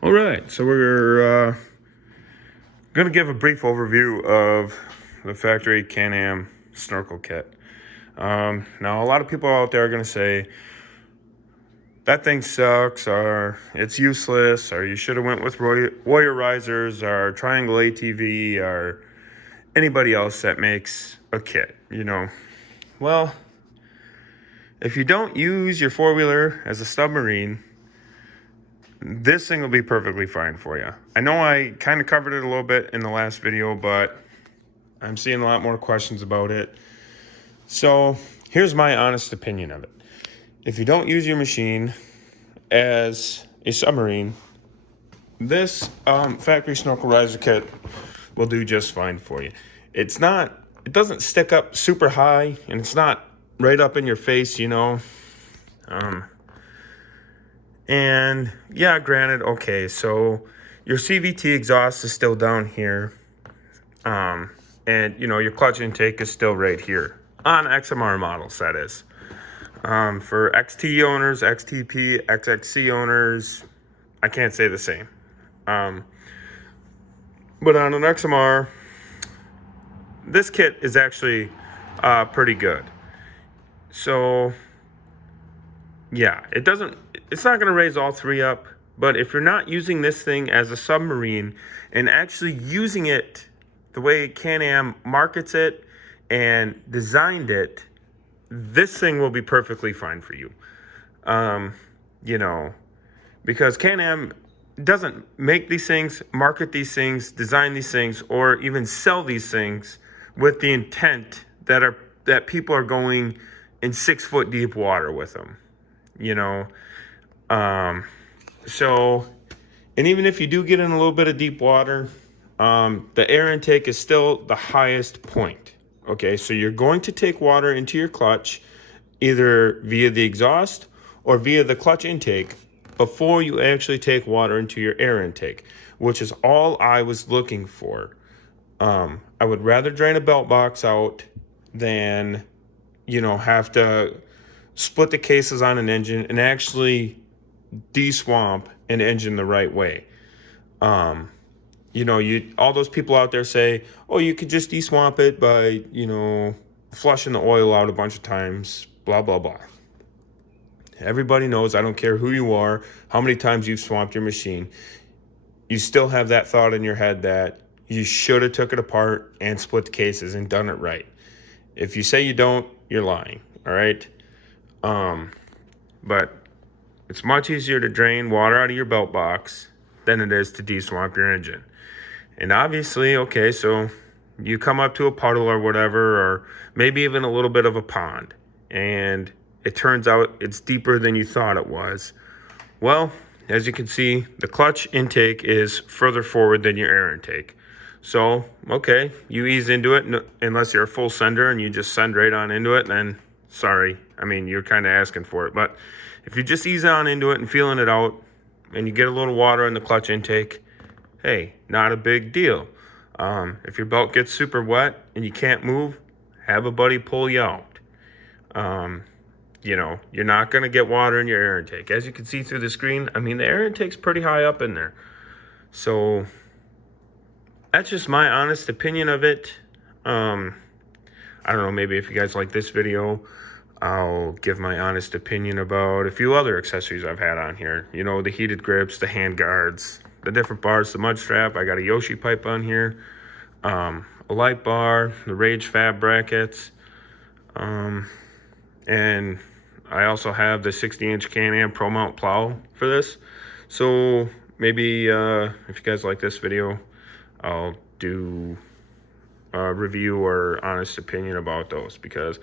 All right, so we're going to give a brief overview of the factory Can-Am Snorkel kit. Now, a lot of people out there are going to say, that thing sucks, or it's useless, or you should have went with Warrior Risers, or Triangle ATV, or anybody else that makes a kit, you know. Well, if you don't use your four-wheeler as a submarine, this thing will be perfectly fine for you. I know I kind of covered it a little bit in the last video, but I'm seeing a lot more questions about it. So here's my honest opinion of it. If you don't use your machine as a submarine, this factory snorkel riser kit will do just fine for you. It doesn't stick up super high, and it's not right up in your face, you know. And yeah, granted, okay, so your CVT exhaust is still down here. And you know, your clutch intake is still right here on XMR models, that is. For XT owners, XTP, XXC owners, I can't say the same. But on an XMR, this kit is actually pretty good. So yeah, it's not gonna raise all three up, but if you're not using this thing as a submarine and actually using it the way Can-Am markets it and designed it, this thing will be perfectly fine for you. You know, because Can-Am doesn't make these things, market these things, design these things, or even sell these things with the intent that people are going in 6 foot deep water with them, you know. So, and even if you do get in a little bit of deep water, the air intake is still the highest point. Okay, so you're going to take water into your clutch either via the exhaust or via the clutch intake before you actually take water into your air intake, which is all I was looking for. I would rather drain a belt box out than, you know, have to split the cases on an engine and actually de-swamp an engine the right way. You know, all those people out there say, oh, you could just de-swamp it by, you know, flushing the oil out a bunch of times, blah, blah, blah. Everybody knows, I don't care who you are, how many times you've swamped your machine, you still have that thought in your head that you should have took it apart and split the cases and done it right. If you say you don't, you're lying, all right? But it's much easier to drain water out of your belt box than it is to de-swamp your engine. And obviously, okay, so you come up to a puddle or whatever, or maybe even a little bit of a pond, and it turns out it's deeper than you thought it was. Well, as you can see, the clutch intake is further forward than your air intake. So, okay, you ease into it, unless you're a full sender and you just send right on into it, then sorry. I mean, you're kind of asking for it. But if you just ease on into it and feeling it out, and you get a little water in the clutch intake, hey, not a big deal. If your belt gets super wet and you can't move, have a buddy pull you out. You know, you're not going to get water in your air intake. As you can see through the screen, I mean, the air intake's pretty high up in there. So that's just my honest opinion of it. I don't know, maybe if you guys like this video, I'll give my honest opinion about a few other accessories I've had on here. You know, the heated grips, the hand guards, the different bars, the mud strap. I got a Yoshi pipe on here, a light bar, the Rage Fab brackets, and I also have the 60-inch Can-Am Pro Mount plow for this. So maybe if you guys like this video, I'll do a review or honest opinion about those, because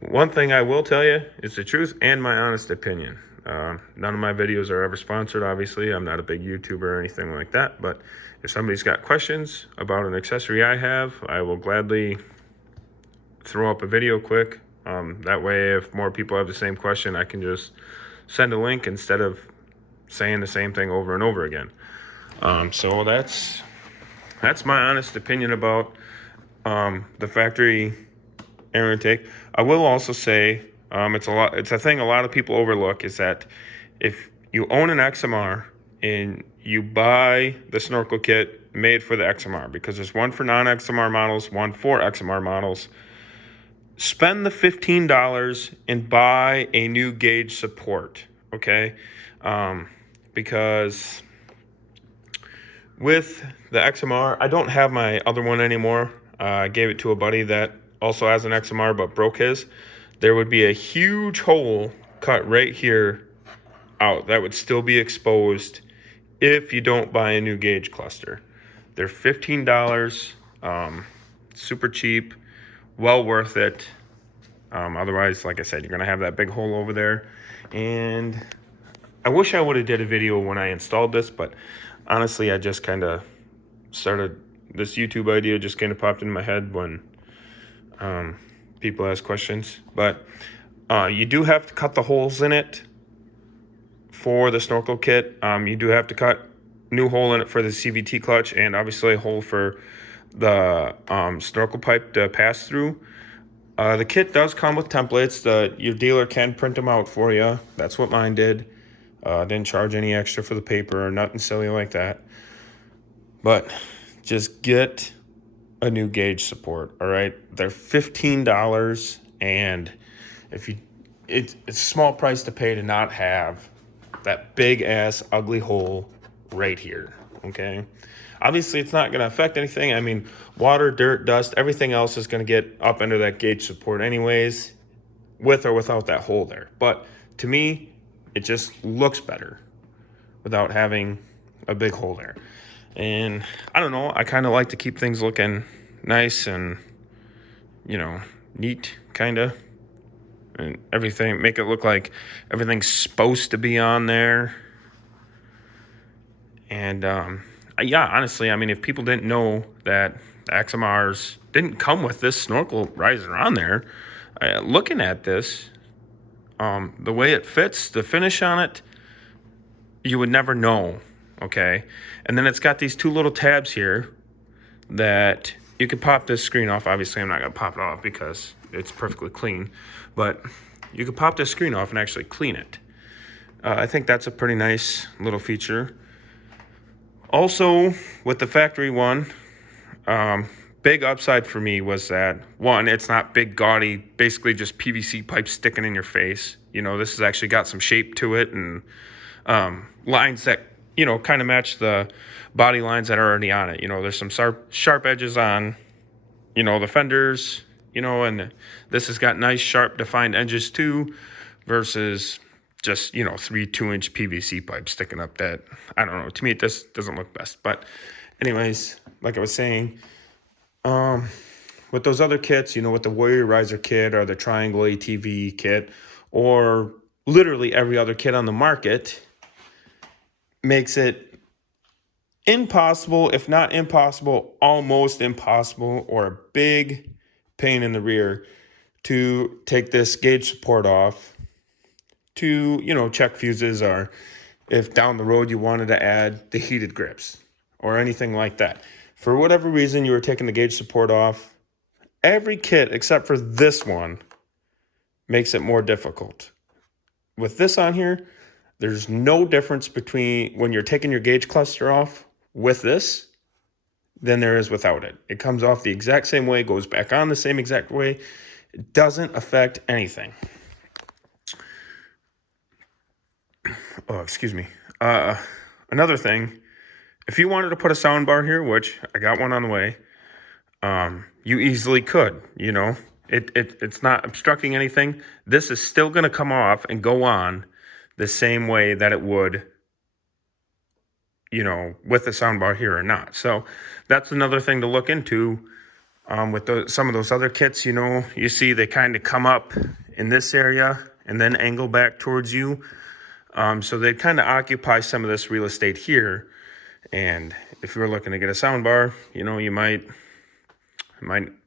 one thing I will tell you is the truth and my honest opinion. None of my videos are ever sponsored, obviously. I'm not a big YouTuber or anything like that, but if somebody's got questions about an accessory I have, I will gladly throw up a video quick. That way, if more people have the same question, I can just send a link instead of saying the same thing over and over again. So that's my honest opinion about the factory air intake. I will also say it's a thing a lot of people overlook, is that if you own an XMR and you buy the snorkel kit made for the XMR, because there's one for non-XMR models, one for XMR models. Spend the $15 and buy a new gauge support, okay? Because with the XMR, I don't have my other one anymore. I gave it to a buddy that also has an XMR but broke his. There would be a huge hole cut right here out that would still be exposed if you don't buy a new gauge cluster. They're $15, super cheap, well worth it. Otherwise, like I said, you're gonna have that big hole over there. And I wish I would have did a video when I installed this, but honestly, I just kind of started, this YouTube idea just kind of popped in my head when people ask questions. But you do have to cut the holes in it for the snorkel kit. You do have to cut new hole in it for the CVT clutch, and obviously a hole for the snorkel pipe to pass through. The kit does come with templates. Your dealer can print them out for you. That's what mine did. Didn't charge any extra for the paper or nothing silly like that. But just get a new gauge support, all right? They're $15, and if you, it's a small price to pay to not have that big ass ugly hole right here, okay? Obviously, it's not going to affect anything. I mean, water, dirt, dust, everything else is going to get up under that gauge support anyways, with or without that hole there. But to me, it just looks better without having a big hole there. And I don't know, I kind of like to keep things looking nice and, you know, neat, kind of. And everything, make it look like everything's supposed to be on there. And yeah, honestly, I mean, if people didn't know that the XMRs didn't come with this snorkel riser on there, looking at this, the way it fits, the finish on it, you would never know, okay? And then it's got these two little tabs here that you could pop this screen off. Obviously, I'm not going to pop it off because it's perfectly clean, but you could pop this screen off and actually clean it. I think that's a pretty nice little feature. Also, with the factory one, big upside for me was that, one, it's not big, gaudy, basically just PVC pipe sticking in your face. You know, this has actually got some shape to it, and lines that, you know, kind of match the body lines that are already on it. You know, there's some sharp edges on, you know, the fenders, you know, and this has got nice, sharp, defined edges too, versus just, you know, 3 2-inch PVC pipes sticking up that, I don't know, to me it just doesn't look best. But anyways, like I was saying, with those other kits, you know, with the Warrior Riser kit or the Triangle ATV kit, or literally every other kit on the market, makes it impossible, if not impossible, almost impossible, or a big pain in the rear to take this gauge support off to, you know, check fuses, or if down the road you wanted to add the heated grips or anything like that. For whatever reason you were taking the gauge support off, every kit except for this one makes it more difficult. With this on here, there's no difference between when you're taking your gauge cluster off with this than there is without it. It comes off the exact same way, goes back on the same exact way. It doesn't affect anything. Oh, excuse me. Another thing, if you wanted to put a sound bar here, which I got one on the way, you easily could, you know. It's not obstructing anything. This is still going to come off and go on the same way that it would, you know, with the sound bar here or not. So that's another thing to look into. With some of those other kits, you know, you see they kind of come up in this area and then angle back towards you. So they kind of occupy some of this real estate here. And if you were looking to get a sound bar, you know, it might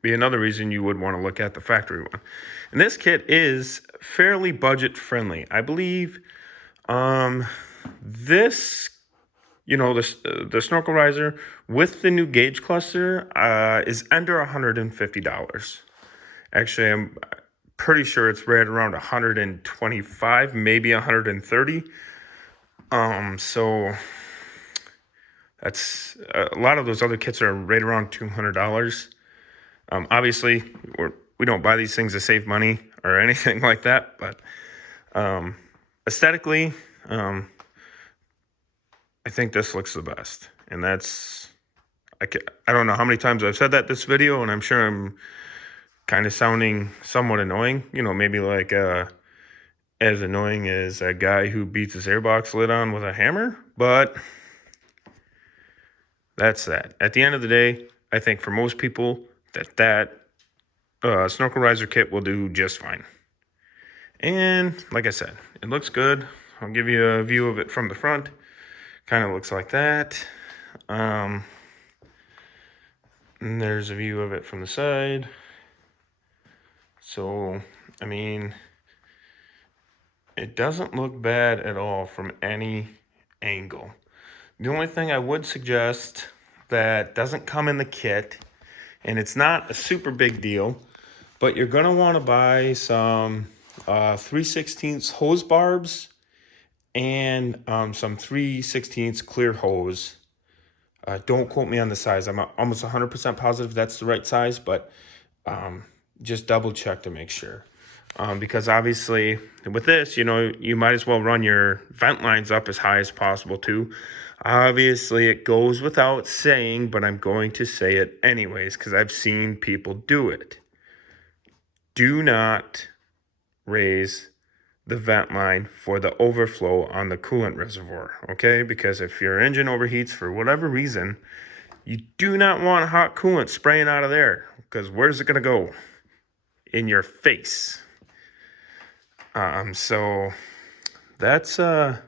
be another reason you would want to look at the factory one. And this kit is fairly budget friendly. I believe this, you know, the snorkel riser with the new gauge cluster is under $150. Actually, I'm pretty sure it's right around 125, maybe 130. So That's a lot of those other kits are right around $200. Obviously, we don't buy these things to save money or anything like that, but aesthetically, I think this looks the best. And that's, I don't know how many times I've said that this video, and I'm sure I'm kind of sounding somewhat annoying. You know, maybe like as annoying as a guy who beats his airbox lid on with a hammer, but that's that. At the end of the day, I think for most people that snorkel riser kit will do just fine. And like I said, it looks good. I'll give you a view of it from the front. Kind of looks like that. And there's a view of it from the side. So, I mean, it doesn't look bad at all from any angle. The only thing I would suggest that doesn't come in the kit, and it's not a super big deal, but you're going to want to buy some 3/16 hose barbs and some 3/16 clear hose. Don't quote me on the size. I'm almost 100% positive that's the right size, but just double check to make sure. Because obviously with this, you know, you might as well run your vent lines up as high as possible too. Obviously it goes without saying, but I'm going to say it anyways because I've seen people do it. Do not raise the vent line for the overflow on the coolant reservoir, okay? Because if your engine overheats for whatever reason, you do not want hot coolant spraying out of there, because where's it gonna go? In your face. So that's all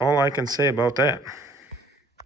I can say about that.